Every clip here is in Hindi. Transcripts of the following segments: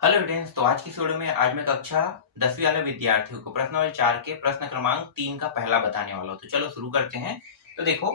हेलो स्टूडेंट्स, तो आज की इस वीडियो में आज मैं कक्षा 10वीं वाले विद्यार्थियों को प्रश्न नंबर 4 के प्रश्न क्रमांक 3 का पहला बताने वाला हूँ। तो चलो शुरू करते हैं। तो देखो,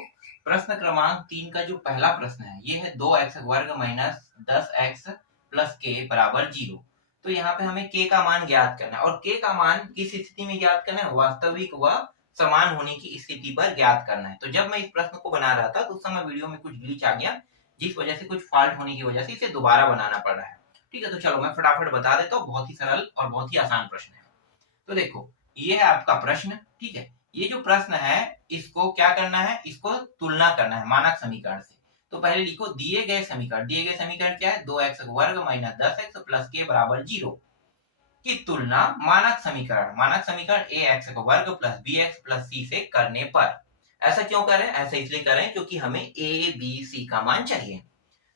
प्रश्न क्रमांक 3 का जो पहला प्रश्न है ये है 2x वर्ग माइनस 10x प्लस के बराबर 0। तो यहाँ पे हमें k का मान ज्ञात करना है और k का मान किस स्थिति में ज्ञात करना है? वास्तविक व समान होने की स्थिति पर ज्ञात करना है। तो जब मैं इस प्रश्न को बना रहा था तो उस समय वीडियो में कुछ ग्लिच आ गया, जिस वजह से कुछ फॉल्ट होने की वजह से इसे दोबारा बनाना पड़ रहा है। ठीक है, तो चलो मैं फटाफट बता देता हूँ। बहुत ही सरल और बहुत ही आसान प्रश्न है। तो देखो, ये है आपका प्रश्न। ठीक है, ये जो प्रश्न है इसको क्या करना है? इसको तुलना करना है मानक समीकरण से। तो पहले लिखो दिए गए समीकरण क्या है? 2x वर्ग माइनस 10x प्लस के बराबर 0 की तुलना मानक समीकरण ax वर्ग प्लस bx प्लस c से करने पर। ऐसा क्यों करें? ऐसा इसलिए करें क्योंकि हमें a b c का मान चाहिए।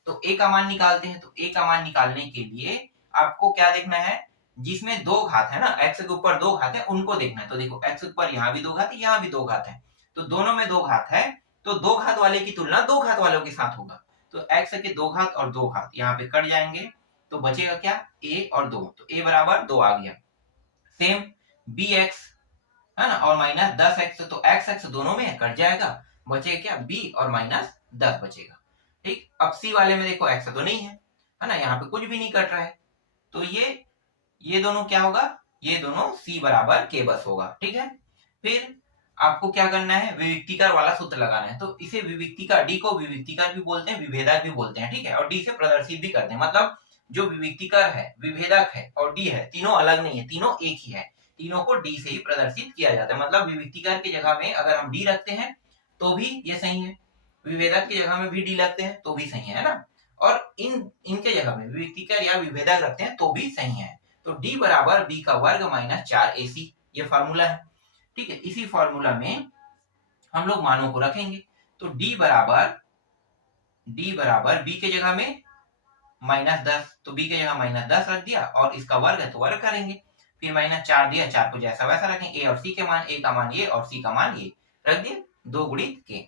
तो a का मान निकालते हैं। तो a का मान निकालने के लिए आपको क्या देखना है? जिसमें दो घात है ना, x के ऊपर दो घात है, उनको देखना है। तो देखो, x के ऊपर यहाँ भी दो घात है, यहाँ भी दो घात है, तो दोनों में दो घात है, तो दो घात वाले की तुलना दो घात वालों के साथ होगा। तो x के दो घात और दो घात यहाँ पे कट जाएंगे, तो बचेगा क्या? a और दो। तो a बराबर दो आ गया। सेम bx है ना, और माइनस 10x, तो x दोनों में कट जाएगा, बचेगा क्या? b और माइनस 10 बचेगा। ठीक, अब सी वाले में देखो x तो नहीं है ना, यहाँ पे कुछ भी नहीं कट रहा है, तो ये दोनों क्या होगा? ये दोनों c बराबर k बस होगा। ठीक है, फिर आपको क्या करना है? विविक्तिकार वाला सूत्र लगाना है। तो इसे विविक्तिकार, डी को विविक्तिकार भी बोलते हैं, विभेदक भी बोलते हैं। ठीक है, और डी से प्रदर्शित भी करते हैं। मतलब जो विविक्तिकार है, विभेदक है और डी है, तीनों अलग नहीं है, तीनों एक ही है। तीनों को डी से ही प्रदर्शित किया जाता है। मतलब विविक्तिकार की जगह में अगर हम डी रखते हैं तो भी ये सही है, विभेदक की जगह में भी डी लगते हैं तो भी सही है ना, और इनके जगह में विविक्तिकार या विभेदक रखते हैं तो भी सही है। तो डी बराबर बी का वर्ग माइनस 4ac, ये फॉर्मूला है। ठीक है, इसी फॉर्मूला में हम लोग मानों को रखेंगे। तो d बराबर b के जगह में माइनस 10, तो b के जगह माइनस 10 रख दिया, और इसका वर्ग है तो वर्ग करेंगे। फिर माइनस 4 दिया, 4 को जैसा वैसा रखेंगे। a और c के मान, a का मान ये और c का मान ये रख दिए, 2 गुणित के।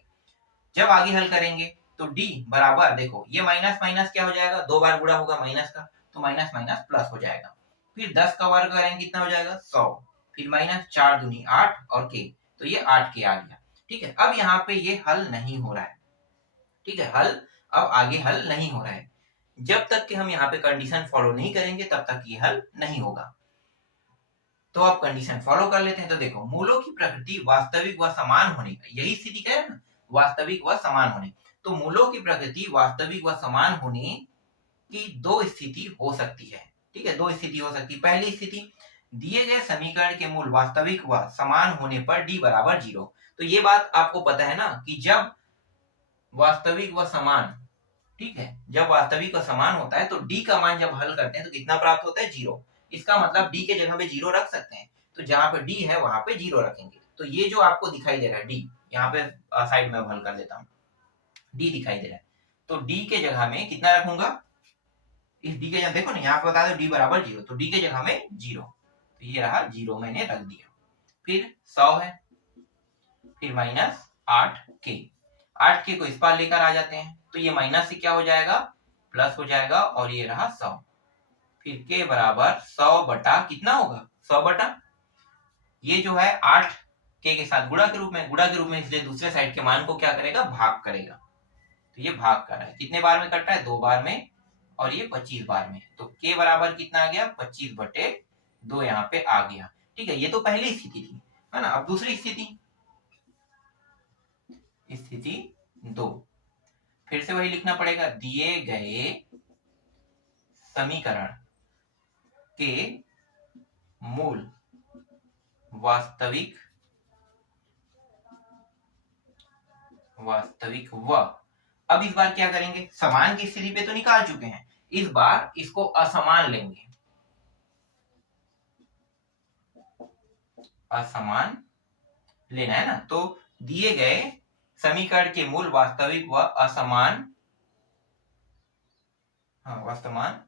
जब आगे हल करेंगे तो d बराबर, देखो ये माइनस माइनस क्या हो जाएगा? दो बार गुणा होगा माइनस का, तो माइनस माइनस प्लस हो जाएगा। फिर 10 का वर्ग करेंगे, कितना हो जाएगा? 100। फिर माइनस 4 दूनी 8 और के, तो ये 8 के आ गया। ठीक है, अब यहाँ पे ये हल नहीं हो रहा है। ठीक है, अब आगे हल नहीं हो रहा है। जब तक कि हम यहाँ पे कंडीशन फॉलो नहीं करेंगे तब तक ये हल नहीं होगा। तो आप कंडीशन फॉलो कर लेते हैं। तो देखो, मूलों की प्रकृति वास्तविक व समान होने का, यही स्थिति कह रहे हैं ना, वास्तविक व समान होने। तो मूलों की प्रकृति वास्तविक व समान होने की दो स्थिति हो सकती है। ठीक है, दो स्थिति हो सकती है। पहली स्थिति, दिए गए समीकरण के मूल वास्तविक व समान होने पर d बराबर 0। तो ये बात आपको पता है ना कि जब वास्तविक व समान, ठीक है, जब वास्तविक व समान होता है तो d का मान जब हल करते हैं तो कितना प्राप्त होता है? 0। इसका मतलब d के जगह पे 0 रख सकते हैं। तो जहां पे d है वहां पे 0 रखेंगे। तो ये जो आपको दिखाई दे रहा है d, यहाँ पे साइड में हल कर देता हूँ, d दिखाई दे रहा है, तो d के जगह में कितना रखूंगा? इस डी के जगह देखो ना, यहाँ पे बता दो डी बराबर 0, तो डी के जगह में 0, तो ये रहा 0 मैंने रख दिया। फिर 100 है, फिर माइनस 8k, 8k को इस पार लेकर आ जाते हैं, तो ये माइनस से क्या हो जाएगा? प्लस हो जाएगा, और ये रहा 100। फिर k बराबर 100 बटा कितना होगा? 100 बटा, ये जो है 8 के साथ गुणा के रूप में, इसलिए दूसरे साइड के मान को क्या करेगा? भाग करेगा। तो ये भाग कर रहा है, कितने बार में कट रहा है? 2 बार में, और ये 25 बार में। तो k बराबर कितना आ गया? 25 बटे 2 यहाँ पे आ गया। ठीक है, ये तो पहली स्थिति थी, है ना। अब दूसरी स्थिति, स्थिति 2, फिर से वही लिखना पड़ेगा। दिए गए समीकरण के मूल वास्तविक व, अब इस बार क्या करेंगे? समान की स्थिति पे तो निकाल चुके हैं, इस बार इसको असमान लेंगे, असमान लेना है ना। तो दिए गए समीकरण के मूल वास्तविक व असमान, वर्तमान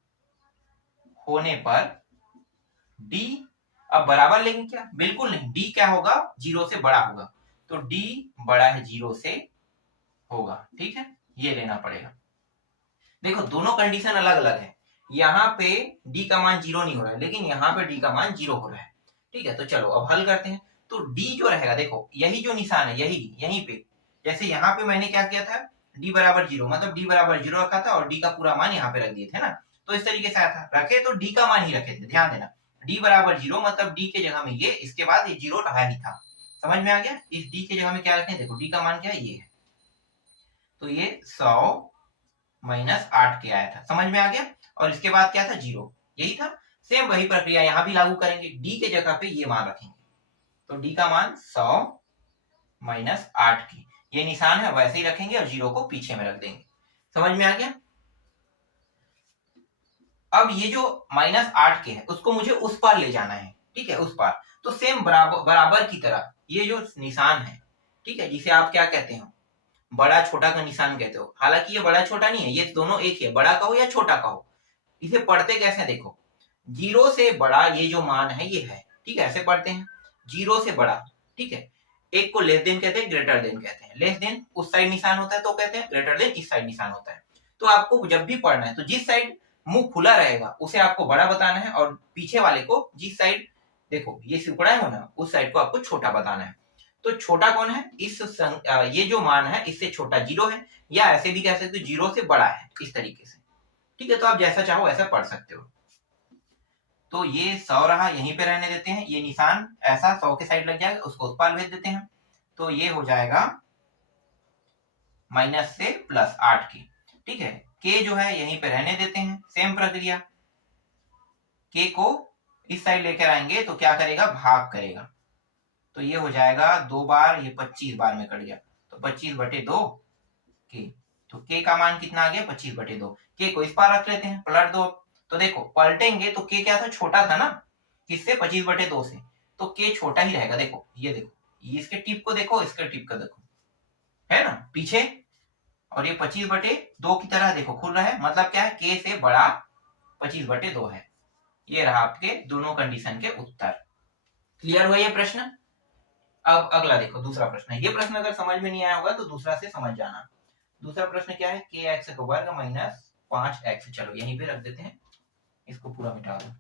होने पर d, अब बराबर लेंगे क्या? बिल्कुल नहीं, d क्या होगा? 0 से बड़ा होगा, तो d बड़ा है 0 से होगा। ठीक है, ये लेना पड़ेगा। देखो, दोनों कंडीशन अलग अलग है। यहाँ पे डी का मान 0 नहीं हो रहा है, लेकिन यहाँ पे डी का मान 0 हो रहा है। ठीक है, तो चलो अब हल करते हैं। तो डी जो रहेगा, देखो यही जो निशान है, यहीं पे, जैसे यहाँ पे मैंने क्या किया था, डी बराबर 0, मतलब डी बराबर 0 रखा था और डी का पूरा मान यहाँ पे रख दिए थे ना। तो इस तरीके से आया था, रखे तो डी का मान ही रखे थे, ध्यान देना। डी बराबर 0 मतलब डी के जगह में ये, इसके बाद ये 0 रहा ही था। समझ में आ गया? इस डी के जगह में क्या रखें, देखो डी का मान क्या है, ये है। तो ये 100 माइनस 8 के आया था, समझ में आ गया। और इसके बाद क्या था, 0, यही था। सेम वही प्रक्रिया यहाँ भी लागू करेंगे, डी के जगह पे ये मान रखेंगे। तो डी का मान 100 माइनस 8 की, ये निशान है वैसे ही रखेंगे और 0 को पीछे में रख देंगे। समझ में आ गया? अब ये जो माइनस 8 के है उसको मुझे उस पार ले जाना है, ठीक है, उस पार। तो सेम बराबर की तरह ये जो निशान है, ठीक है, जिसे आप क्या कहते हो, बड़ा छोटा का निशान कहते हो। हालांकि ये बड़ा छोटा नहीं है, ये दोनों एक ही है, बड़ा कहो या छोटा कहो। इसे पढ़ते कैसे, देखो 0 से बड़ा ये जो मान है ये है, ठीक है, ऐसे पढ़ते हैं 0 से बड़ा, ठीक है। एक को लेस देन कहते हैं, ग्रेटर देन कहते हैं। लेस देन उस साइड निशान होता है तो कहते हैं, ग्रेटर देन इस साइड निशान होता है। तो आपको जब भी पढ़ना है तो जिस साइड मुंह खुला रहेगा उसे आपको बड़ा बताना है, और पीछे वाले को जिस साइड, देखो ये सिकुड़ा है ना, उस साइड को आपको छोटा बताना है। तो छोटा कौन है, ये जो मान है इससे छोटा 0 है, या ऐसे भी कह सकते हो 0 से बड़ा है, इस तरीके से। ठीक है, तो आप जैसा चाहो ऐसा पढ़ सकते हो। तो ये 100 रहा, यहीं पे रहने देते हैं। ये निशान ऐसा 100 के साइड लग जाएगा, उसको उस पार भेज देते हैं। तो ये हो जाएगा माइनस से प्लस 8 की, ठीक है। के जो है यहीं पे रहने देते हैं, सेम प्रक्रिया। के को इस साइड लेकर आएंगे तो क्या करेगा, भाग करेगा। तो ये हो जाएगा 2 बार, ये 25 बार में कट गया, तो 25/2 के। तो के का मान कितना आ गया, 25/2। के को इस पार रख लेते हैं, पलट दो। तो देखो पलटेंगे तो के क्या था, छोटा था ना, किससे, 25/2 से। तो के छोटा ही रहेगा। देखो ये देखो, ये इसके टिप को देखो, इसके टिप को देखो, है ना पीछे, और ये 25/2 की तरह देखो खुल रहा है, मतलब क्या है, के से बड़ा 25/2 है। ये रहा आपके दोनों कंडीशन के उत्तर। क्लियर हुआ ये प्रश्न? अब अगला देखो, दूसरा प्रश्न है। ये प्रश्न अगर समझ में नहीं आया होगा तो दूसरा से समझ जाना। दूसरा प्रश्न क्या है, के एक्स का वर्ग माइनस 5x। चलो यहीं पे रख देते हैं, इसको पूरा मिटा दो।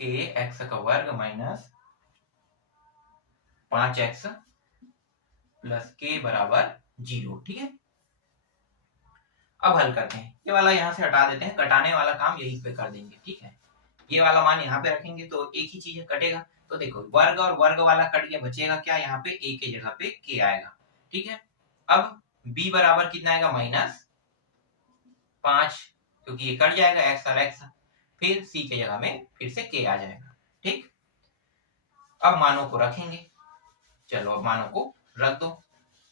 के एक्स का वर्ग माइनस 5x प्लस के बराबर 0, ठीक है। अब हल करते हैं, ये वाला यहाँ से हटा देते हैं, कटाने वाला काम यहीं पे कर देंगे, ठीक है। ये वाला मान यहाँ पे रखेंगे तो एक ही चीज कटेगा। तो देखो वर्ग और वर्ग वाला कट गया, बचेगा क्या, यहाँ पे a के जगह पे k आएगा, ठीक है। अब b बराबर कितना आएगा, -5, क्योंकि ये कट जाएगा x और x। फिर c के जगह में फिर से k आ जाएगा, ठीक। अब मानों को रखेंगे, चलो अब मानों को रख दो।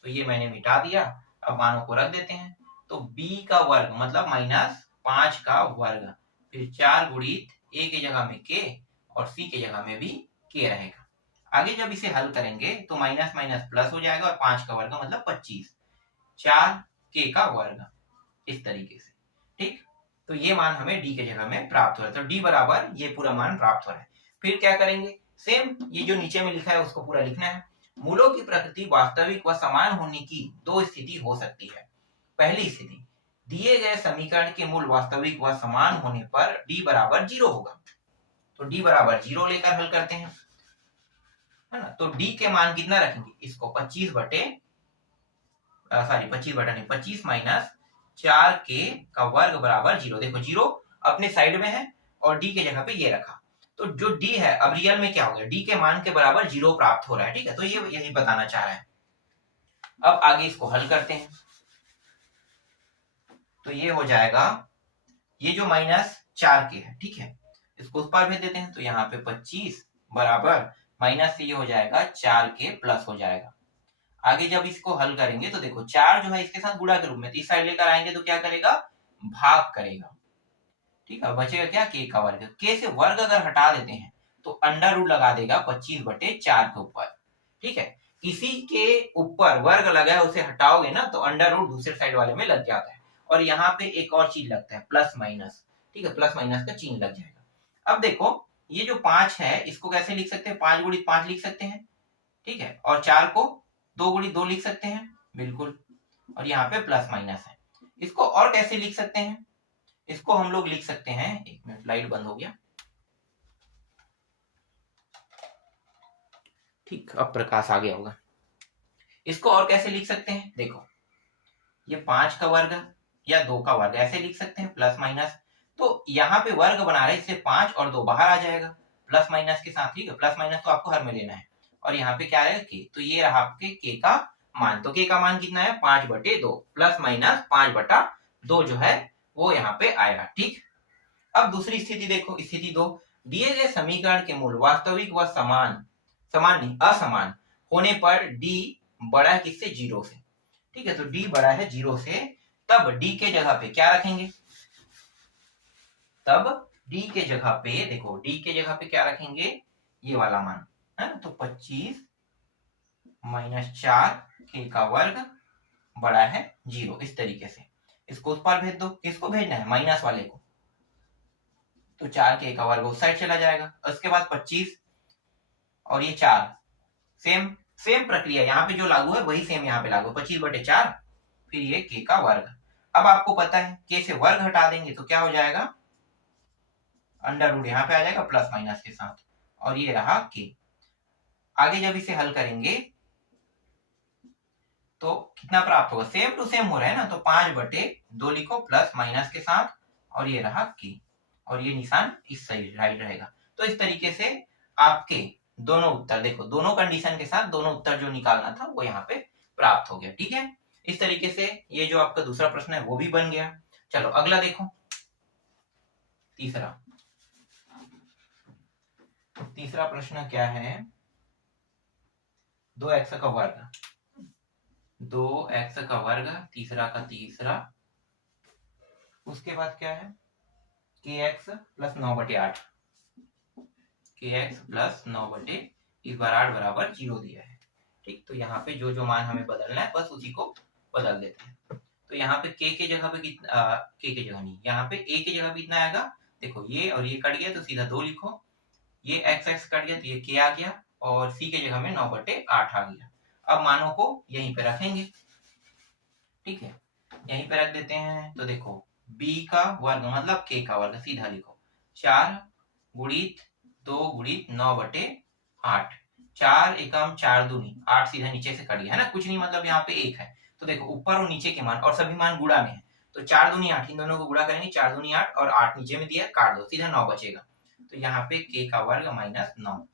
तो ये मैंने मिटा दिया, अब मानों को रख देते हैं। तो b का वर्ग मतलब -5 का वर्ग, फिर 4 गुणित a के जगह में k और c के जगह में भी k रहेगा। आगे जब इसे हल करेंगे तो माइनस माइनस प्लस हो जाएगा, और 5 का वर्ग मतलब 25, 4 k का वर्ग, इस तरीके से, ठीक। तो ये मान हमें d के जगह में प्राप्त हो रहा है। तो d बराबर ये पूरा मान प्राप्त हो रहा है। फिर क्या करेंगे, सेम ये जो नीचे में लिखा है उसको पूरा लिखना है। मूलों की प्रकृति वास्तविक व समान होने की 2 स्थिति हो सकती है। पहली स्थिति, दिए गए समीकरण के मूल वास्तविक व समान होने पर d बराबर 0 होगा। तो d बराबर 0 लेकर हल करते हैं, है ना। तो d के मान कितना रखेंगे, इसको 25 माइनस 4k का वर्ग बराबर 0। देखो 0 अपने साइड में है और d के जगह पे ये रखा, तो जो d है अब रियल में क्या हो गया, d के मान के बराबर 0 प्राप्त हो रहा है, ठीक है। तो ये यही बताना चाह रहा है। अब आगे इसको हल करते हैं, तो ये हो जाएगा, ये जो -4k है, ठीक है, इसको उस पार भेज देते हैं। तो यहाँ पे 25 बराबर माइनस से ये हो जाएगा 4k प्लस हो जाएगा। आगे जब इसको हल करेंगे तो देखो 4 जो है इसके साथ गुणा के रूप में, इस साइड लेकर आएंगे तो क्या करेगा, भाग करेगा, ठीक है। बचेगा क्या, k का वर्ग। k से वर्ग अगर हटा देते हैं तो अंडर रूट लगा देगा 25/4 के ऊपर, ठीक है। किसी के ऊपर वर्ग लगा है उसे हटाओगे ना तो अंडर रूट दूसरे साइड वाले में लग जाता है। और यहाँ पे एक और चीज लगता है, प्लस माइनस, ठीक है, प्लस माइनस का चिन्ह लग जाएगा। अब देखो ये जो 5 है इसको कैसे लिख सकते हैं, 5 गुणित 5 लिख सकते हैं, ठीक है। और 4 को 2 गुणित 2 लिख सकते हैं, बिल्कुल। और यहाँ पे प्लस माइनस है, इसको और कैसे लिख सकते हैं? इसको हम लोग लिख सकते हैं, एक मिनट लाइट बंद हो गया, ठीक, अब प्रकाश आ गया होगा। इसको और कैसे लिख सकते हैं? देखो, ये 5 का वर्ग या 2 का वर्ग ऐसे लिख सकते हैं, प्लस माइनस। तो यहाँ पे वर्ग बना रहे, इससे 5 और 2 बाहर आ जाएगा प्लस माइनस के साथ, ठीक है। प्लस माइनस तो आपको हर में लेना है। और यहाँ पे क्या रहेगा? के। तो ये रहा आपके के का मान। तो के का मान कितना है? 5/2 प्लस माइनस 5/2 जो है वो यहाँ पे आएगा, ठीक। अब दूसरी स्थिति देखो, स्थिति 2, दिए गए समीकरण के मूल वास्तविक व समान समान नहीं असमान होने पर डी बड़ा है किससे? 0 से, ठीक है। तो डी बड़ा है 0 से, तब डी के जगह पे क्या रखेंगे? तब डी के जगह पे देखो, डी के जगह पे क्या रखेंगे? ये वाला मान है ना। तो 25 - 4 के का वर्ग बड़ा है 0, इस तरीके से। इसको उस पार भेज दो। किसको भेजना है? माइनस वाले को। तो 4 के का वर्ग उस साइड चला जाएगा। उसके बाद 25 और ये 4, सेम सेम प्रक्रिया यहाँ पे जो लागू है वही सेम यहाँ पे लागू। 25/4 फिर ये के का वर्ग। अब आपको पता है के से वर्ग हटा देंगे तो क्या हो जाएगा? अंडर रूट यहाँ पे आ जाएगा प्लस माइनस के साथ, और ये रहा के। आगे जब इसे हल करेंगे तो कितना प्राप्त होगा? सेम टू सेम हो रहा है ना। तो 5/2 लिखो प्लस माइनस के साथ, और ये रहा के, और ये निशान इस साइड राइट रहेगा। तो इस तरीके से आपके दोनों उत्तर, देखो दोनों कंडीशन के साथ दोनों उत्तर जो निकालना था वो यहाँ पे प्राप्त हो गया, ठीक है। इस तरीके से ये जो आपका दूसरा प्रश्न है वो भी बन गया। चलो अगला देखो, तीसरा प्रश्न क्या है? 2x का वर्ग, 2x का वर्ग, तीसरा का तीसरा। उसके बाद क्या है? kx प्लस 9/8, kx प्लस 9/, इस बार 8 बराबर 0 दिया है, ठीक। तो यहाँ पे जो जो मान हमें बदलना है बस उसी को बदल देते हैं। तो यहाँ पे k के जगह पे कितना, k के जगह नहीं, यहाँ पे a के जगह पे कितना आएगा? देखो ये और ये कट गया तो सीधा 2 लिखो, ये x कट गया तो ये k आ गया, और c के जगह में 9/8 आ गया। अब मानों को यहीं पे रखेंगे, ठीक है, यहीं पे रख देते हैं। तो देखो b का वर्ग मतलब k का वर्ग, सीधा लिखो 4 गुणित 2 गुणित 9/8, 4 एकम 4 दूनी 8, सीधा नीचे से कट गया है ना, कुछ नहीं, मतलब यहाँ पे 1 है। तो देखो ऊपर और नीचे के मान और सभी मान गुणा में है, तो 4 दूनी 8, इन दोनों को गुणा करेंगे, 4 दूनी 8 और 8 नीचे में दिया, काट दो, सीधा 9 बचेगा। तो यहाँ पे k का वर्ग -9,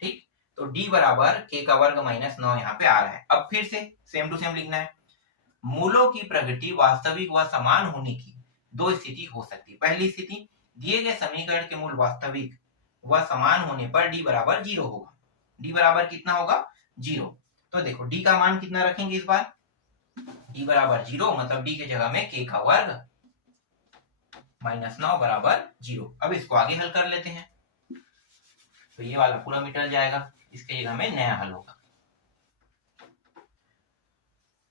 ठीक। तो d बराबर k का वर्ग -9 यहाँ पे आ रहा है। अब फिर से सेम टू सेम लिखना है। मूलों की प्रगति वास्तविक व समान होने की दो स्थिति हो सकती है। पहली स्थिति, दिए गए समीकरण के मूल वास्तविक व समान होने पर d बराबर 0 होगा। d बराबर कितना होगा? 0। तो देखो d का मान कितना रखेंगे इस बार? d बराबर 0, मतलब d के जगह में k का वर्ग -9 बराबर 0। अब इसको आगे हल कर लेते हैं, तो ये वाला पूरा मिटल जाएगा, इसके जगह में नया हल होगा।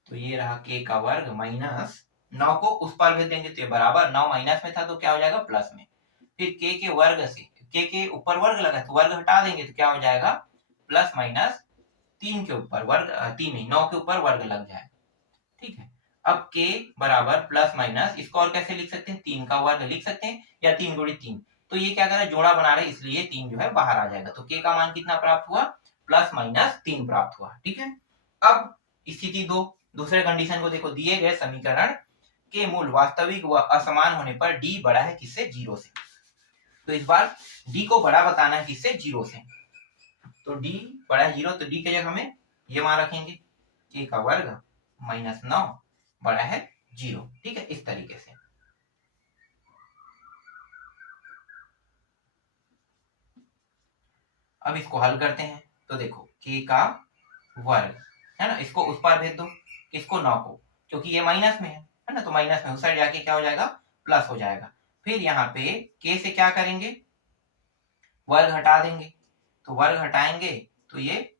तो ये रहा k का वर्ग -9 को उस पार भेज देंगे तो ये बराबर, 9 माइनस में था तो क्या हो जाएगा? प्लस में। फिर k के वर्ग से, k के ऊपर वर्ग लगा तो वर्ग हटा देंगे तो क्या हो जाएगा? प्लस माइनस 3 के ऊपर वर्ग, 3 नहीं 9 के ऊपर वर्ग लग जाए, ठीक है। अब k बराबर प्लस माइनस, इसको और कैसे लिख सकते हैं? 3 का वर्ग लिख सकते हैं, या 3 गुणित 3। तो ये क्या कर रहा है? जोड़ा बना रहे, इसलिए 3 जो है बाहर आ जाएगा। तो k का मान कितना प्राप्त हुआ? +-3 प्राप्त हुआ, ठीक है। अब स्थिति 2, दूसरे कंडीशन को देखो, दिए गए समीकरण के मूल वास्तविक व असमान होने पर d बड़ा है किससे? 0 से। तो इस बार d को बड़ा बताना है किससे? 0 से। तो d बड़ा है 0, तो d के जगह में ये मान रखेंगे, k का वर्ग -9 बड़ा है 0, ठीक है, इस तरीके से। अब इसको हल करते हैं, तो देखो k का वर्ग है ना, इसको उस पार भेज दो, किसको? 9 को, क्योंकि ये माइनस में है ना, तो माइनस में उस साइड जाके क्या हो जाएगा? प्लस हो जाएगा। फिर यहाँ पे k से क्या करेंगे? वर्ग हटा देंगे, तो वर्ग हटाएंगे तो ये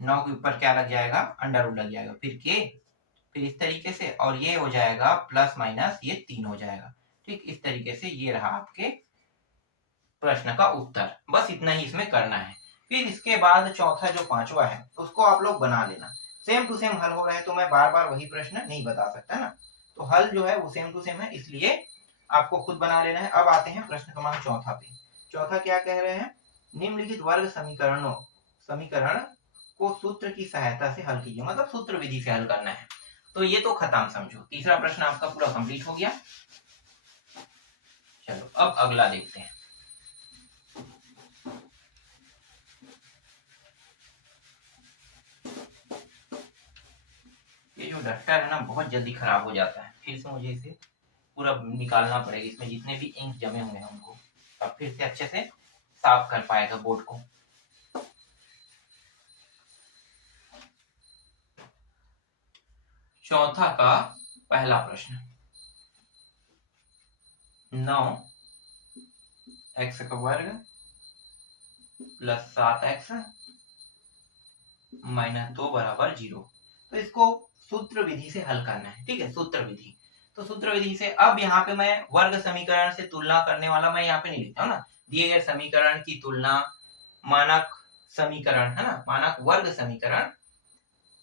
9 के ऊपर क्या लग जाएगा? अंडर रूट लग जाएगा, फिर k, फिर इस तरीके से, और ये हो जाएगा प्लस माइनस, ये 3 हो जाएगा, ठीक। इस तरीके से ये रहा आपके प्रश्न का उत्तर। बस इतना ही इसमें करना है। फिर इसके बाद चौथा जो 5वां है उसको आप लोग बना लेना। सेम टू सेम हल हो रहा है तो मैं बार बार वही प्रश्न नहीं बता सकता ना, तो हल जो है वो सेम टू सेम है, इसलिए आपको खुद बना लेना है। अब आते हैं प्रश्न क्रमांक चौथा पे। चौथा क्या कह रहे हैं, निम्नलिखित वर्ग समीकरण को सूत्र की सहायता से हल कीजिए, मतलब सूत्र विधि से हल करना है। तो ये तो खत्म समझो, तीसरा प्रश्न आपका पूरा कंप्लीट हो गया। चलो अब अगला देखते हैं। ये जो डस्टर है ना बहुत जल्दी खराब हो जाता है, फिर से मुझे इसे पूरा निकालना पड़ेगा, इसमें जितने भी इंक जमे हुए हैं उनको, अब फिर से अच्छे से साफ कर पाएगा बोर्ड को। चौथा का पहला प्रश्न, 9x का वर्ग प्लस 7x माइनस 2 बराबर 0। तो इसको सूत्र विधि से हल करना है, ठीक है, सूत्र विधि। तो सूत्र विधि से अब यहाँ पे मैं वर्ग समीकरण से तुलना करने वाला मैं यहाँ पे नहीं लिखता हूँ ना, दिए गए समीकरण की तुलना मानक समीकरण है ना, मानक वर्ग समीकरण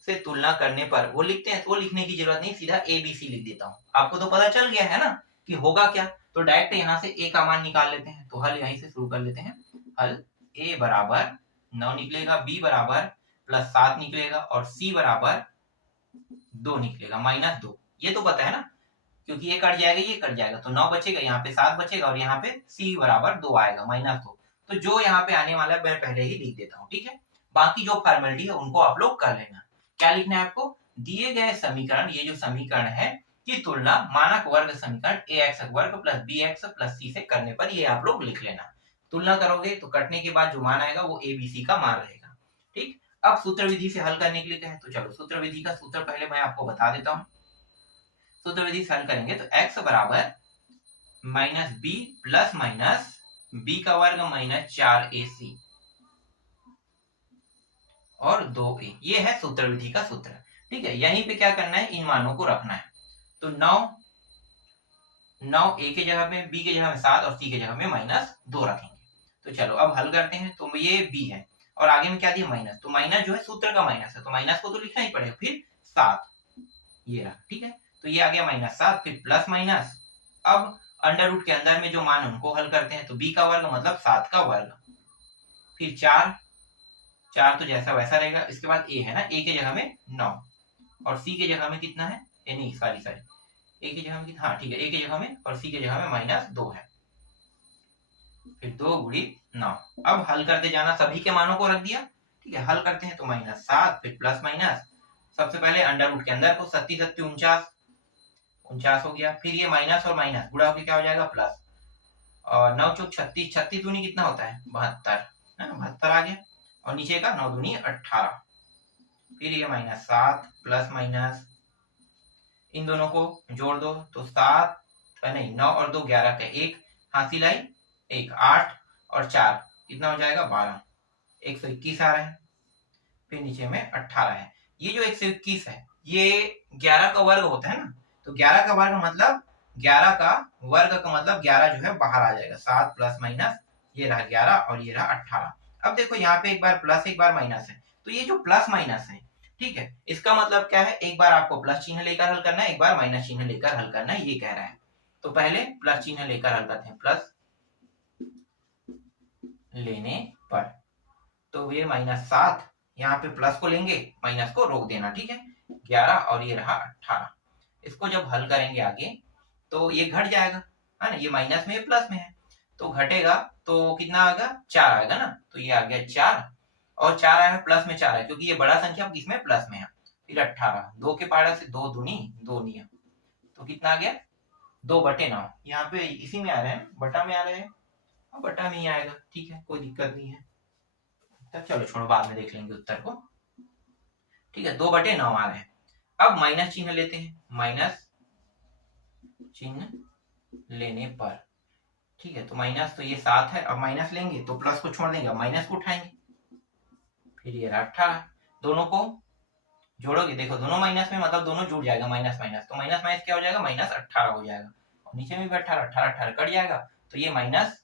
से तुलना करने पर वो लिखते हैं, तो वो लिखने की जरूरत नहीं, सीधा ए बी सी लिख देता हूँ। आपको तो पता चल गया है ना कि होगा क्या, तो डायरेक्ट यहाँ से ए का मान निकाल लेते हैं। तो हल यहीं से शुरू कर लेते हैं। हल ए बराबर 9 निकलेगा, बी बराबर प्लस 7 निकलेगा और सी बराबर 2 निकलेगा माइनस 2। ये तो पता है ना, क्योंकि ये कट जाएगा, ये कट जाएगा, तो 9 बचेगा, यहाँ पे 7 बचेगा और यहाँ पे सी बराबर 2 आएगा माइनस 2। तो जो यहाँ पे आने वाला है मैं पहले ही लिख देता हूँ, ठीक है। बाकी जो फॉर्मेलिटी है उनको आप लोग कर लेना। क्या लिखना है आपको, दिए गए समीकरण, ये जो समीकरण है की तुलना मानक वर्ग समीकरण ax वर्ग प्लस bx प्लस c से करने पर ये आप लोग लिख लेना। तुलना करोगे तो कटने के बाद जो मान आएगा वो abc का मान रहेगा, ठीक। अब सूत्र विधि से हल करने के लिए कहें तो चलो सूत्र विधि का सूत्र पहले मैं आपको बता देता हूँ। सूत्र विधि से हल करेंगे तो x बराबर minus B plus minus B का वर्ग माइनस 4ac और 2a, ये है सूत्र विधि का सूत्र, ठीक है। यहीं पे क्या करना है, इन मानों को रखना है। तो 9 a के जगह में, b के जगह में 7 और c के जगह में माइनस 2 रखेंगे। तो चलो अब हल करते हैं। तो ये b है और आगे में क्या दिया माइनस, तो माइनस जो है सूत्र का माइनस है, तो माइनस को तो लिखना ही पड़ेगा। फिर 7 ये रहा, ठीक है। तो ये आ गया माइनस 7, फिर प्लस माइनस, अब अंडर रूट के अंदर में जो मान उनको हल करते हैं। तो b का वर्ग मतलब 7 का वर्ग, फिर 4 तो जैसा वैसा रहेगा। इसके बाद a है ना, a के जगह में 9 और c के जगह में कितना है, नहीं सॉरी a की जगह में कितना, हाँ ठीक है, a की जगह में और c की जगह में माइनस 2 है, फिर 2 गुणी 9। अब हल करते जाना, सभी के मानों को रख दिया, ठीक है। हल करते हैं तो माइनस 7 फिर प्लस माइनस, सबसे पहले अंडर रूट के अंदर को 37 37 49 हो गया, फिर ये माइनस और माइनस गुणा होकर क्या हो जाएगा प्लस, और 9 चौक 36, 36 दूनी कितना होता है 72, 72 आ गया, और नीचे का 9 दूनी 18, फिर ये माइनस 7 प्लस माइनस, इन दोनों को जोड़ दो तो 7 नहीं 9 और 2 11 का 1 हासिल आई 1, 8 और 4 कितना हो जाएगा 12, 121 आ रहा है, फिर नीचे में 18 है। ये जो 121 है ये 11 का वर्ग होता है ना, तो 11 का वर्ग मतलब 11 का वर्ग का मतलब 11 जो है बाहर आ जाएगा, 7 प्लस माइनस ये रहा 11 और ये रहा 18। अब देखो यहाँ पे एक बार प्लस एक बार माइनस है, तो ये जो प्लस माइनस है, ठीक है, इसका मतलब क्या है, एक बार आपको प्लस चिन्ह लेकर हल करना है, एक बार माइनस चिन्ह लेकर हल करना है, ये कह रहा है। तो पहले प्लस चिन्ह लेकर हल करते हैं, प्लस लेने पर, तो ये माइनस 7, यहाँ पे प्लस को लेंगे माइनस को रोक देना, ठीक है, 11 और ये रहा 18। इसको जब हल करेंगे आगे तो ये घट जाएगा, है ना, ये माइनस में प्लस में है, तो घटेगा तो कितना आएगा 4 आएगा ना, तो ये आ गया 4 और 4 आया प्लस में 4 है, क्योंकि ये बड़ा संख्या किसमें प्लस में है। फिर 18, 2 के पारा से 2 दूनी 2 नियम, तो कितना आ गया 2/9, यहाँ पे इसी में आ रहे हैं, बटा में आ रहे हैं, बटा में ही आएगा, ठीक है, कोई दिक्कत नहीं है। तो चलो छोड़ो, बाद में देख लेंगे उत्तर को, ठीक है, 2/9 आ रहे हैं। अब माइनस चिन्ह लेते हैं, माइनस चिन्ह लेने पर, ठीक है, तो माइनस तो ये 7 है, अब माइनस लेंगे तो प्लस को छोड़ देंगे, माइनस को उठाएंगे, फिर ये 18, दोनों को जोड़ोगे, देखो दोनों माइनस में मतलब दोनों जुड़ जाएगा, माइनस माइनस, तो माइनस माइनस क्या हो जाएगा माइनस 18 हो जाएगा, और नीचे में भी 18 18 18 कट जाएगा, तो ये माइनस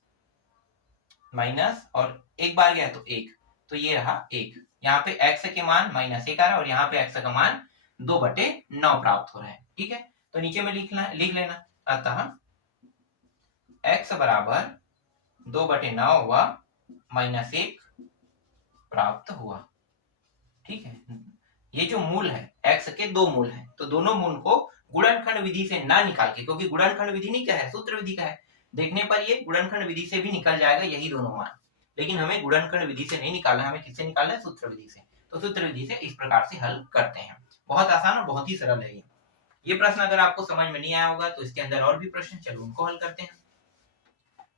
माइनस और एक बार गया तो 1, तो ये रहा 1, यहाँ पे x के मान -1 आ रहा है और यहाँ पे x का मान 2/9 प्राप्त हो रहा है, ठीक है। तो नीचे में लिख लेना। अतः x बराबर 2/9 हुआ -1 प्राप्त हुआ। ठीक है, ये जो मूल है x के दो मूल हैं, तो दोनों मूल को गुणनखंड विधि से ना निकाल के, क्योंकि गुणनखंड विधि नहीं क्या है, सूत्र विधि का है, देखने पर ये गुणनखंड विधि से भी निकल जाएगा यही दोनों मान, लेकिन हमें गुणनखंड विधि से नहीं निकालना है, हमें किससे निकालना है, सूत्र विधि से। तो सूत्र विधि से इस प्रकार से हल करते हैं। बहुत आसान और बहुत ही सरल है ये प्रश्न अगर आपको समझ में नहीं आया होगा तो इसके अंदर और भी प्रश्न, चलो उनको हल करते हैं।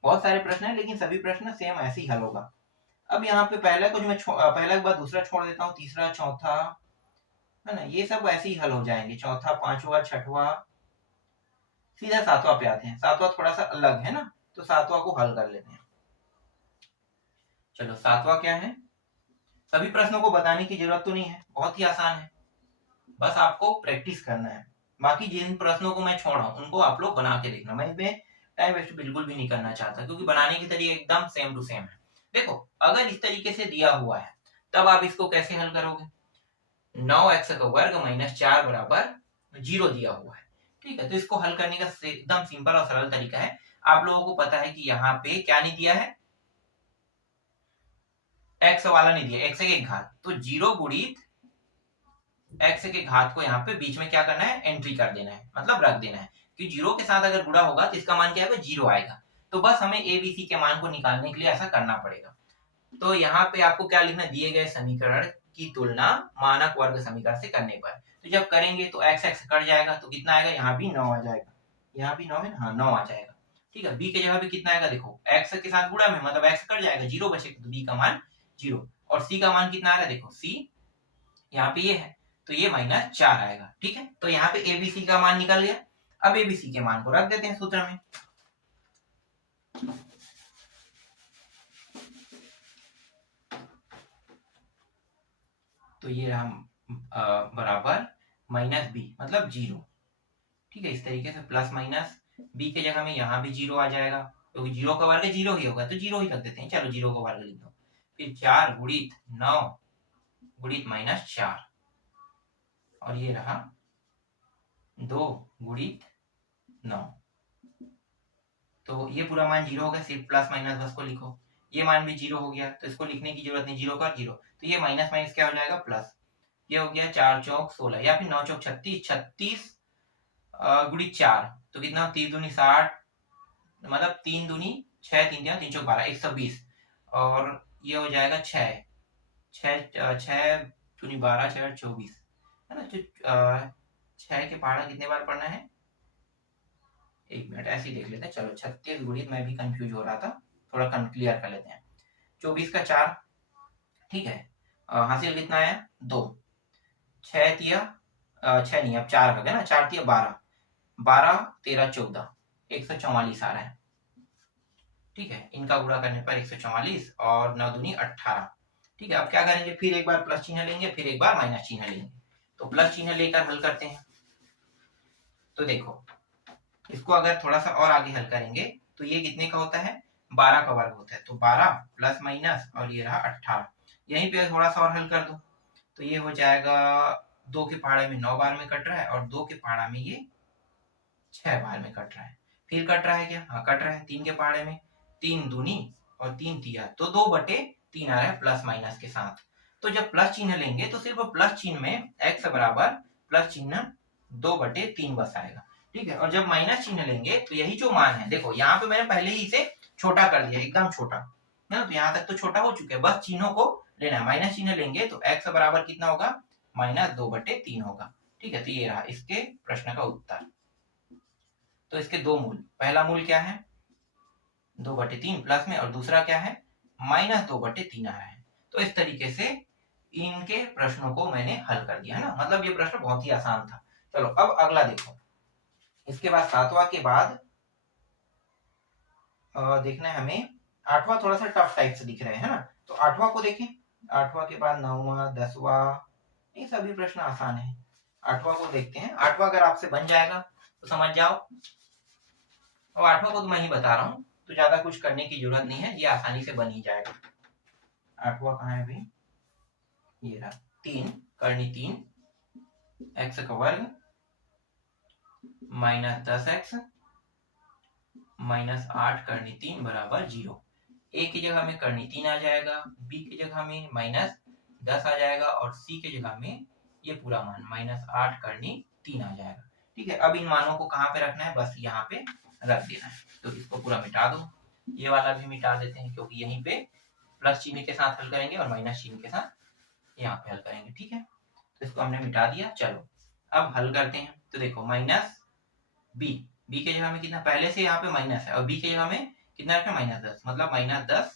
बहुत सारे प्रश्न हैं लेकिन सभी प्रश्न सेम ऐसे ही हल होगा। अब यहाँ पे पहला कुछ मैं पहला के बाद दूसरा छोड़ देता हूँ, तीसरा चौथा है ना, ये सब ऐसे ही हल हो जाएंगे। चौथा, पांचवा, छठवा, सीधा सातवां पे आते हैं। सातवां थोड़ा सा अलग है ना, तो सातवां को हल कर लेते हैं। चलो सातवां क्या है, सभी प्रश्नों को बताने की जरूरत तो नहीं है, बहुत ही आसान है, बस आपको प्रैक्टिस करना है। बाकी जिन प्रश्नों को मैं छोड़ा उनको आप लोग बना के देखना। मैं इसमें टाइम वेस्ट बिल्कुल भी नहीं करना चाहता, क्योंकि बनाने के तरीके एकदम सेम टू सेम है। देखो अगर इस तरीके से दिया हुआ है तब आप इसको कैसे हल करोगे, 9x का वर्ग -4 बराबर 0 दिया हुआ है। ठीक है, तो इसको हल करने का एकदम सिंपल और सरल तरीका है। आप लोगों को पता है कि यहाँ पे क्या नहीं दिया है, x वाला नहीं दिया, x के घात, तो 0 गुणित x के घात को यहाँ पे बीच में क्या करना है, एंट्री कर देना है, मतलब रख देना है कि 0 के साथ अगर गुणा होगा तो इसका मान क्या आएगा, 0 आएगा। तो बस हमें a b c के मान को निकालने के लिए ऐसा करना पड़ेगा। तो यहाँ पे आपको क्या लिखना, दिए गए समीकरण की तुलना मानक वर्ग समीकरण से करने पर। तो जब करेंगे तो x x कट जाएगा, तो कितना आएगा, यहाँ भी 9 आ जाएगा, यहाँ भी 9 है ना, हाँ 9 आ जाएगा। ठीक है, b के जगह भी कितना आएगा, देखो x के साथ गुणा में मतलब x कट जाएगा, 0 बचेगा, तो b का मान 0। और c का मान कितना आ रहा है, देखो c यहाँ पे ये है, तो ये -4 आएगा। ठीक है, तो यहाँ पे abc का मान निकल गया। अब abc के मान को रख देते हैं सूत्र में। तो ये हम बराबर -b मतलब 0। ठीक है, इस तरीके से प्लस माइनस b के जगह में यहाँ भी 0 आ जाएगा, क्योंकि 0 का वर्ग 0 ही होगा, तो 0 ही रख देते हैं। चलो 0 का वर्ग लिख दो, फिर 4 गुणित 9 गुणित -4, और ये रहा 2 गुणित 9। तो ये पूरा मान 0 हो गया, सिर्फ प्लस माइनस बस को लिखो। ये मान भी 0 हो गया, तो इसको लिखने की जरूरत नहीं, 0 का 0, तो ये माइनस माइनस क्या हो जाएगा, प्लस। ये हो गया 4 चौक 16 या फिर 9 चौक 36, 36 गुणित 4, तो कितना, 3 दूनी 60, मतलब 3 दूनी 6, 3 3 चौक 12, 120, और ये हो जाएगा 6 6 दूनी 12, 6 24 है ना। तो 6 के पहाड़ा कितने बार पढ़ना है, एक मिनट ऐसे ही देख लेते हैं। चलो 36 गुणित, मैं भी कंफ्यूज हो रहा था, थोड़ा क्लियर कर लेते हैं। 24 का 4, ठीक है, हासिल कितना आया, 2, 6 तिया 6 नहीं, अब 4 हो गया ना, 4 तिया 12, 12 13 14, 144 आ रहा है। ठीक है, इनका गुणा करने पर 144 और 9 दूनी 18। ठीक है, अब क्या करेंगे, फिर एक बार प्लस चिन्ह लेंगे, फिर एक बार माइनस चिन्ह लेंगे। तो प्लस चिन्ह लेकर हल करते हैं। तो देखो इसको अगर थोड़ा सा और आगे हल करेंगे तो ये कितने का होता है, 12 का वर्ग होता है, तो 12 प्लस माइनस और ये रहा 18। यहीं पे थोड़ा सा और हल कर दो, तो ये हो जाएगा 2 के पहाड़े में 9 बार में कट रहा है, और 2 के पहाड़ा में ये 6 बार में कट रहा है। फिर कट रहा है क्या, हाँ कट रहा है, 3 के पहाड़े में 3 दूनी और 3 तिया, तो 2/3 आ रहा है प्लस माइनस के साथ। तो जब प्लस चिन्ह लेंगे तो सिर्फ प्लस चिन्ह में x बराबर प्लस चिन्ह 2/3 बस आएगा। ठीक है, और जब माइनस चिन्ह लेंगे तो यही जो मान है, देखो यहाँ पे मैंने पहले ही इसे छोटा कर दिया, एकदम छोटा है ना, तो यहाँ तक तो छोटा हो चुके हैं, बस चिन्हों को लेना है। माइनस चिन्ह लेंगे तो x बराबर कितना होगा, -2/3 होगा। ठीक है, तो ये रहा इसके प्रश्न का उत्तर। तो इसके दो मूल, पहला मूल क्या है, 2/3 प्लस में, और दूसरा क्या है, -2/3 आ रहा है। तो इस तरीके से इनके प्रश्नों को मैंने हल कर दिया है ना, मतलब ये प्रश्न बहुत ही आसान था। चलो अब अगला देखो, इसके बाद सातवां के बाद देखना है हमें, आठवां थोड़ा सा टफ टाइप से दिख रहे हैं ना, तो आठवां को देखें। आठवां के बाद 9वां 10वां, ये सभी प्रश्न आसान है। आठवां को देखते हैं, आठवां अगर आपसे बन जाएगा तो समझ जाओ, और आठवां को तो मैं ही बता रहा हूँ, तो ज्यादा कुछ करने की जरूरत नहीं है, ये आसानी से बन ही जाएगा। आठवां कहाँ है अभी, ये रहा 3 करनी 3 x का वर्ग माइनस 10x माइनस 8 करनी 3 बराबर 0। ए की जगह में करनी 3 आ जाएगा, बी की जगह में माइनस 10 आ जाएगा और सी की जगह में ये पूरा मान माइनस 8 करनी 3 आ जाएगा। ठीक है, अब इन मानों को कहाँ पे रखना है, बस यहाँ पे रख देना है। तो इसको पूरा मिटा दो, ये वाला भी मिटा देते हैं क्योंकि यहीं पे प्लस चिन्ह के साथ हल करेंगे और माइनस चिन्ह के साथ यहाँ पे हल करेंगे। ठीक है, तो इसको हमने मिटा दिया। चलो अब हल करते हैं। तो देखो माइनस बी के जगह में कितना, पहले से यहाँ पे माइनस है और बी के जगह में कितना रखें माइनस 10, मतलब माइनस 10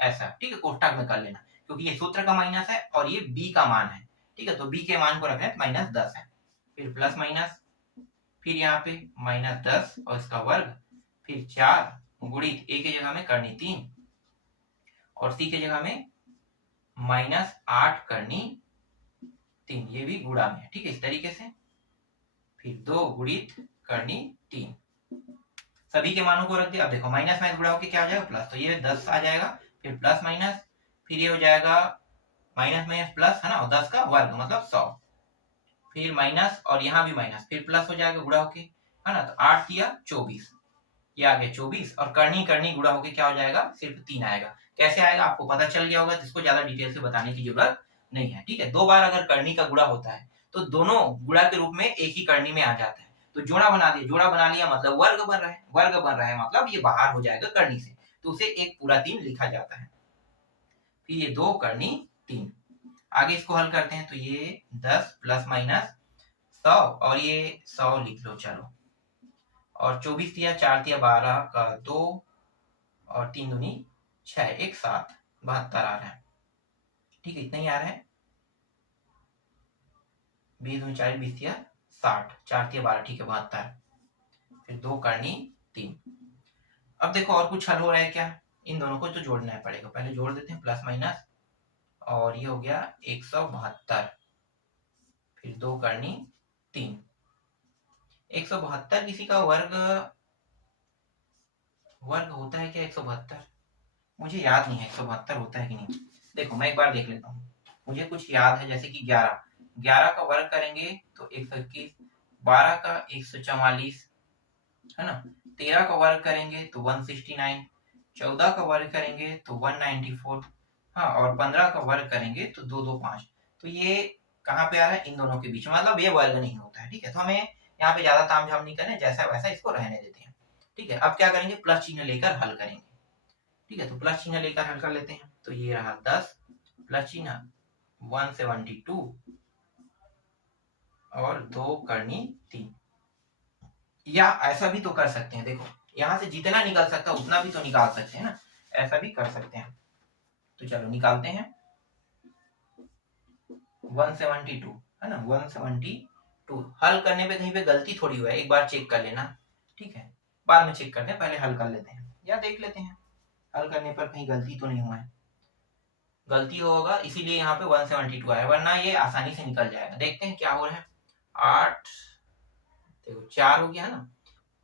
ऐसा। ठीक है, कोष्टक में कर लेना क्योंकि ये सूत्र का माइनस है और ये बी का मान है। ठीक है, तो बी के मान को रख रहे हैं माइनस 10 है, फिर प्लस माइनस, फिर यहाँ पे माइनस 10 और इसका वर्ग, फिर 4 गुणित ए की जगह में करनी 3 और सी की जगह में माइनस 8 करनी 3, ये भी गुणा में है। ठीक है, इस तरीके से फिर 2 गुणित करनी 3, सभी के मानों को रख दिया। अब देखो माइनस माइनस गुणा होकर क्या हो जाएगा प्लस, तो ये 10 आ जाएगा, फिर प्लस माइनस, फिर ये हो जाएगा माइनस माइनस प्लस है ना, और 10 का वर्ग मतलब 100, फिर माइनस और यहाँ भी माइनस, फिर प्लस हो जाएगा गुणा होके, है ना। तो 8 किया 24, ये आ गया 24 और करनी करनी गुणा होके क्या हो जाएगा, सिर्फ 3 आएगा। कैसे आएगा आपको पता चल गया होगा, जिसको ज्यादा डिटेल से बताने की जरूरत नहीं है। ठीक है, 2 बार अगर करनी का गुणा होता है तो दोनों गुणा के रूप में एक ही करनी में आ जाता है। तो जोड़ा बना दिया, जोड़ा बना लिया मतलब वर्ग बन रहा है, वर्ग बन रहा है मतलब ये बाहर हो जाएगा करनी से, तो उसे एक पूरा 3 लिखा जाता है। फिर ये 2 करनी 3, आगे इसको हल करते हैं। तो ये 10 प्लस माइनस 100 और ये 100 लिख लो चलो, और 24 दिया, 4 दिया 12 का 2 और 3 दूनी 6, 1 7 72 आ रहा है। ठीक है, इतना ही आ रहा है, 20 दूनी 40 20 दिया 60, 4 दिया 12, ठीक है 72, फिर 2 करनी 3। अब देखो और कुछ हल हो रहा है क्या, इन दोनों को तो जोड़ना है पड़ेगा, पहले जोड़ देते हैं प्लस माइनस, और ये हो गया 172, फिर 2 करनी 3। 172 किसी का वर्ग होता है क्या 172, मुझे याद नहीं है 172 होता है कि नहीं। देखो मैं एक बार देख लेता हूँ, मुझे कुछ याद है, जैसे कि 11 का वर्ग करेंगे तो 121, 12 का 144 है ना, 13 का वर्ग करेंगे तो 169, 14 का वर्ग करेंगे तो 194, हाँ, और 15 का वर्ग करेंगे तो 225। तो ये कहाँ पे आ रहा है, इन दोनों के बीच, मतलब ये वर्ग नहीं होता है। ठीक है, तो हमें यहाँ पे ज्यादा तामझाम नहीं करना, जैसा वैसा इसको रहने देते हैं। ठीक है, अब क्या करेंगे, प्लस चिन्ह लेकर हल करेंगे। ठीक है, तो प्लस चिन्ह लेकर हल कर लेते हैं। तो ये रहा 10 प्लस चिन्ह 172 और 2 करनी 3, या ऐसा भी तो कर सकते हैं, देखो यहाँ से जितना निकल सकता है उतना भी तो निकाल सकते हैं ना, ऐसा भी कर सकते हैं। तो चलो निकालते हैं, 172 है ना, 172 हल करने पे कहीं पे गलती थोड़ी हुआ है, एक बार चेक कर लेना। ठीक है, बाद में चेक करते हैं, पहले हल कर लेते हैं या देख लेते हैं हल करने पर कहीं गलती तो नहीं हुआ है। गलती होगा इसीलिए यहाँ पे 172 आया, वरना ये आसानी से निकल जाएगा। देखते हैं क्या हो रहा है, 8 देखो 4 हो गया है ना,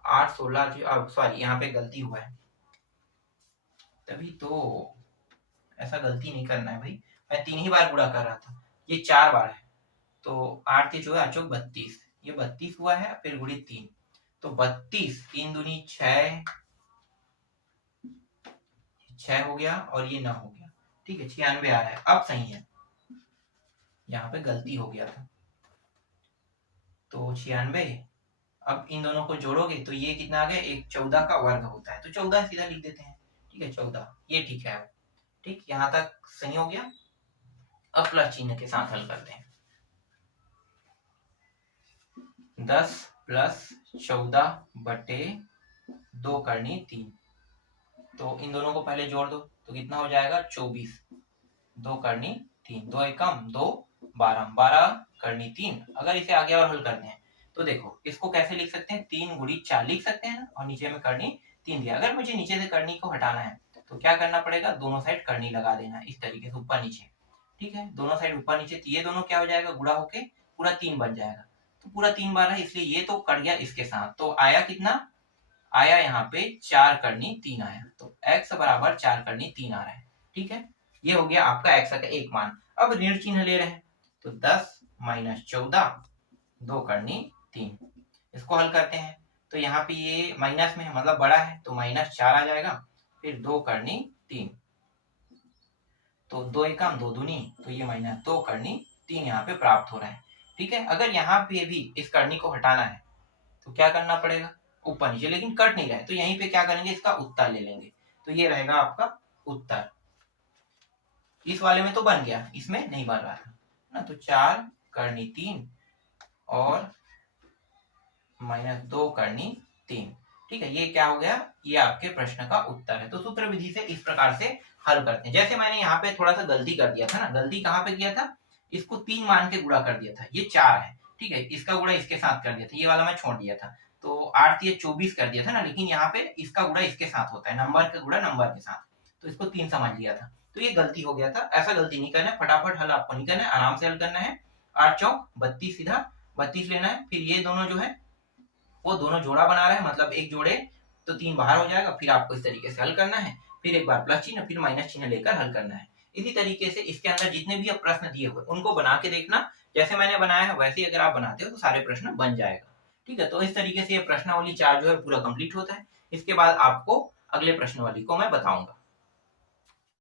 8 16, सॉरी यहाँ पे गलती हुआ है, तभी तो ऐसा गलती नहीं करना है भाई, मैं 3 ही बार गुणा कर रहा था, ये 4 बार है। तो 8 के जो है अचोक 32, ये 32 हुआ है, फिर गुणित 3, तो 32, 3 दूनी 6 हो गया और ये 9 हो गया। ठीक है, 96 आ रहा है, अब सही है, यहाँ पे गलती हो गया था। तो 96, अब इन दोनों को जोड़ोगे तो ये कितना आ गया, एक 14 का वर्ग होता है, तो 14 सीधा लिख देते हैं। ठीक है, 14 ये ठीक है। ठीक, यहाँ तक सही हो गया। अब प्लस चिन्ह के साथ हल करते हैं। 10 प्लस 14 बटे 2 करनी 3, तो इन दोनों को पहले जोड़ दो तो कितना हो जाएगा 24, 2 करनी 3, 2 एकम 2, 12, 12 करनी 3। अगर इसे आगे और हल करते हैं तो देखो इसको कैसे लिख सकते हैं, 3 गुणित 4 लिख सकते हैं ना, और नीचे में करनी 3 दिया। अगर मुझे नीचे से करनी को हटाना है तो क्या करना पड़ेगा, दोनों साइड करनी लगा देना इस तरीके से ऊपर नीचे। ठीक है, दोनों साइड ऊपर नीचे, तो ये दोनों क्या हो जाएगा, गुणा होके पूरा 3 बन जाएगा। तो पूरा 3 बार है इसलिए ये तो कट गया इसके साथ, तो आया कितना, आया यहाँ पे 4 करनी 3 आया, तो x बराबर 4 करनी 3 आ रहा है। ठीक है, ये हो गया आपका x का एक मान। अब ऋण चिन्ह ले रहे हैं तो 10 माइनस 14, 2 करनी 3, इसको हल करते हैं तो यहाँ पे ये माइनस में है मतलब बड़ा है तो -4 आ जाएगा, फिर 2 करनी 3, तो 2 एकम 2 दूनी, तो ये -2 करनी 3 यहाँ पे प्राप्त हो रहा है। ठीक है, अगर यहाँ पे भी इस करनी को हटाना है तो क्या करना पड़ेगा, ऊपर नीचे, लेकिन कट नहीं रहा है तो यहीं पे क्या करेंगे, इसका उत्तर ले लेंगे, तो ये रहेगा आपका उत्तर। इस वाले में तो बन गया, इसमें नहीं बन रहा था ना, तो 4 करनी 3 और -2 करनी 3। ठीक है, ये क्या हो गया, ये आपके प्रश्न का उत्तर है। तो सूत्र विधि से इस प्रकार से हल करते हैं। जैसे मैंने यहाँ पे थोड़ा सा गलती कर दिया था ना, गलती कहाँ पे किया था, इसको 3 मान के गुणा कर दिया था, ये 4 है, ठीक है, इसका गुणा इसके साथ कर दिया था, ये वाला मैं छोड़ दिया था, तो 8 ये 24 कर दिया था ना, लेकिन यहाँ पे इसका गुणा इसके साथ होता है, नंबर का गुणा नंबर के साथ, तो इसको 3 समझ लिया था, तो ये गलती हो गया था। ऐसा गलती नहीं करना है, फटाफट हल आपको नहीं करना है, आराम से हल करना है। 8 चौक 32, सीधा 32 लेना है, फिर ये दोनों जो है वो दोनों जोड़ा बना रहे हैं, मतलब एक जोड़े तो 3 बाहर हो जाएगा, फिर आपको इस तरीके से हल करना है, फिर एक बार प्लस चिन्ह फिर माइनस चिन्ह लेकर हल करना है। इसी तरीके से इसके अंदर जितने भी प्रश्न दिए हुए उनको बना के देखना, जैसे मैंने बनाया है वैसे ही अगर आप बनाते हो तो सारे प्रश्न बन जाएगा। ठीक है, तो इस तरीके से ये प्रश्नावली 4 जो है पूरा कंप्लीट होता है। इसके बाद आपको अगले प्रश्नावली को मैं बताऊंगा।